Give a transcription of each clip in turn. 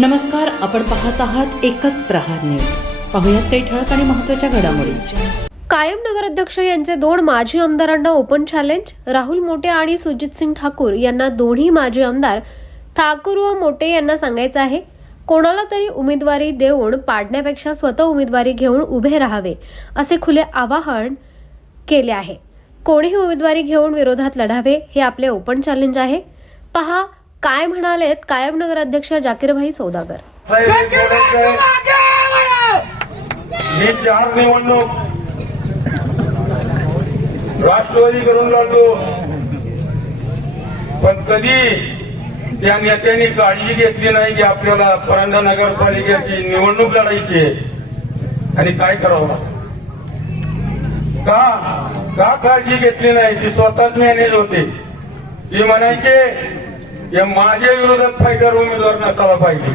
नमस्कार आपण पाहत आहात एकच प्रहार न्यूज. पाहुयात काही ठळक आणि महत्त्वाच्या घडामोडी. कायम नगराध्यक्ष यांचे दोन माजी आमदारांना ओपन चॅलेंज राहुल मोटे आणि सुजित सिंग ठाकूर यांना दोन्ही माजी आमदार ठाकूर व मोटे यांना सांगायचं आहे. कोणाला तरी उमेदवारी देऊन पाडण्यापेक्षा स्वतः उमेदवारी घेऊन उभे राहावे असे खुले आवाहन केले आहे. कोणीही उमेदवारी घेऊन विरोधात लढावे हे आपले ओपन चॅलेंज आहे. पहा काय म्हणालेत कायम नगराध्यक्ष जाकीरभाई सौदागर? मी चार निवडणूक राष्ट्रवादी करून लढलो पण कधी त्या नेत्यांनी काळजी घेतली नाही की आपल्याला परांडा नगरपालिकेची निवडणूक लढायची आणि काय करावं का? का काळजी घेतली नाही? ती स्वतःच मॅनेज होते. ती म्हणायचे या माझ्या विरोधात फायटर उमेदवार नसावा पाहिजे.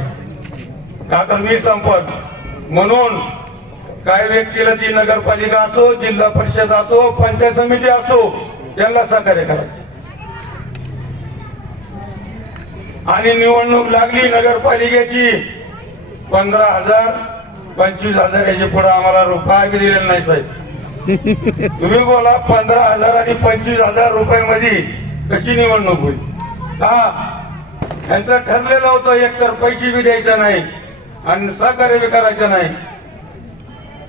का तर मी संपत. म्हणून काय व्यक्तीला ती नगरपालिका असो जिल्हा परिषद असो पंचायत समिती असो त्यांना सहकार्य करायचे आणि निवडणूक लागली नगरपालिकेची पंधरा हजार पंचवीस हजार याच्यापुढे आम्हाला रुपया बी दिलेला नाही साहेब. तुम्ही बोला पंधरा हजार आणि पंचवीस हजार रुपयामध्ये कशी निवडणूक होईल? का यांचं ठरलेलं होतं एकतर पैसे बी द्यायचं नाही आणि सहकार्य बी करायचं नाही.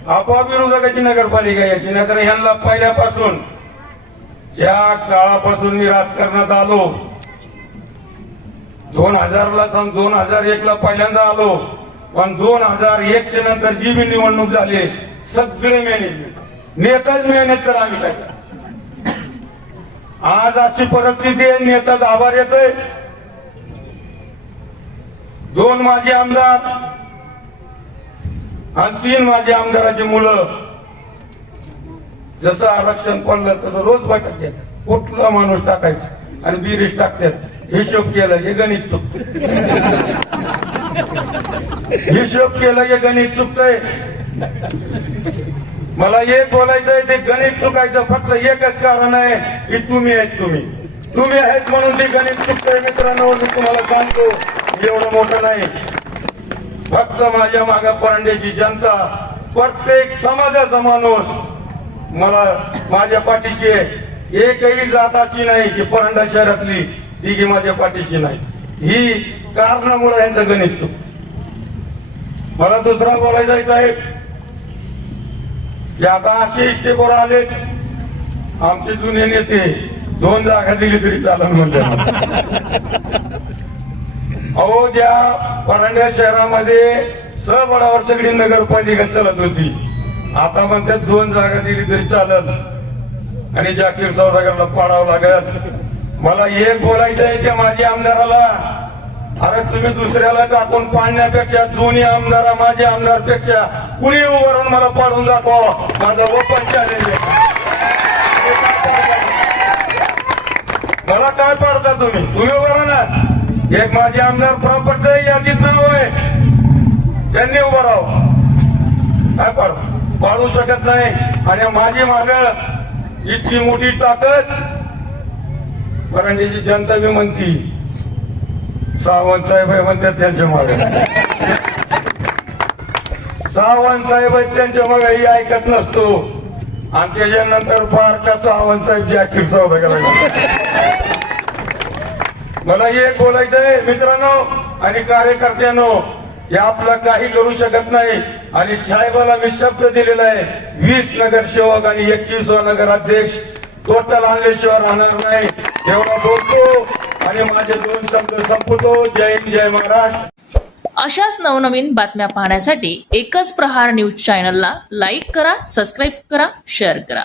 आपोआप विरोधकाची नगरपालिका याची नाहीतर ह्यांना पहिल्यापासून ज्या काळापासून मी राजकारणात आलो दोन हजारला सांग दोन हजार एक ला पहिल्यांदा आलो पण दोन हजार एक च्या नंतर जी बी निवडणूक झाली सगळे मेहनत नेताच मेहनत करावी आम्ही आज अशी परिस्थिती आहे नेता आभार येतोय. दोन माझे आमदार आणि तीन माझे आमदाराची मुलं. जसं आरक्षण पडलं तसं रोज बैठक घेतात. कुठला माणूस टाकायचा? आणि बिरीस टाकतात. हिशोब केलं हे गणित चुकत हिशोब केलं हे गणित चुकतंय. मला एक बोलायचंय ते गणित चुकायचं फक्त एकच कारण आहे की तुम्ही आहेत तुम्ही. तुम्ही आहेत म्हणून ते गणित चुकतंय मित्रांनो मी तुम्हाला सांगतो एवढं मोठं नाही. फक्त माझ्या मागा परांड्याची जनता प्रत्येक समाजाचा माणूस मला माझ्या पाठीशी आहे. एकही जाताची नाही की परांडा शहरातली ती की माझ्या पाठीशी नाही. ही कारणामुळे यांचं गणित चुक. मला दुसरा बोलायचं आहे साहेब. की आता असे स्टेपवर आले आमचे जुने नेते दोन जागा दिली तरी चालेल म्हणजे अहो ज्या परांड्या शहरामध्ये सहबळावर सगळी नगरपालिका चालत होती आता म्हणतात दोन जागा दिली तरी चालत आणि जाकीर सौदागरला पाडावं लागत मला एक बोलायचं आहे त्या माझ्या आमदाराला. अरे तुम्ही दुसऱ्याला टाकून पाडण्यापेक्षा जुनी आमदार माझ्या आमदारपेक्षा? कुणी उभं राहून मला पाडून जातो माझा ओपन चॅलेंज मला काय पाडता तुम्ही? तुम्ही उभं राहणार एक माझे आमदार प्रॉपर्ट यादीत नाव आहे. त्यांनी उभं राहावं. काय पाडू? पाडू शकत नाही. आणि माझी मागळ इतकी मोठी ताकद. परांडीची जनता बी म्हणती सावंत साहेब आहे म्हणतात त्यांच्या मागे. सावंत साहेब आहेत त्यांच्या मागे ही ऐकत नसतो. आणि त्याच्यानंतर फार का सावंत साहेब जाकीर साहेब मला एक बोलायचंय मित्रांनो आणि कार्यकर्त्यांनो हे आपलं काही करू शकत नाही. आणि साहेबाला मी शब्द दिलेला आहे वीस नगरसेवक आणि एकवीस नगराध्यक्ष टोटल आणल्याशिवाय राहणार नाही. एवढा बोलतो. आणि माझे दोन शब्द संपवतो. जय जय महाराष्ट्र. अशाच नवनवीन बातम्या पाहण्यासाठी एकच प्रहार न्यूज चॅनलला लाईक करा सबस्क्राईब करा शेअर करा.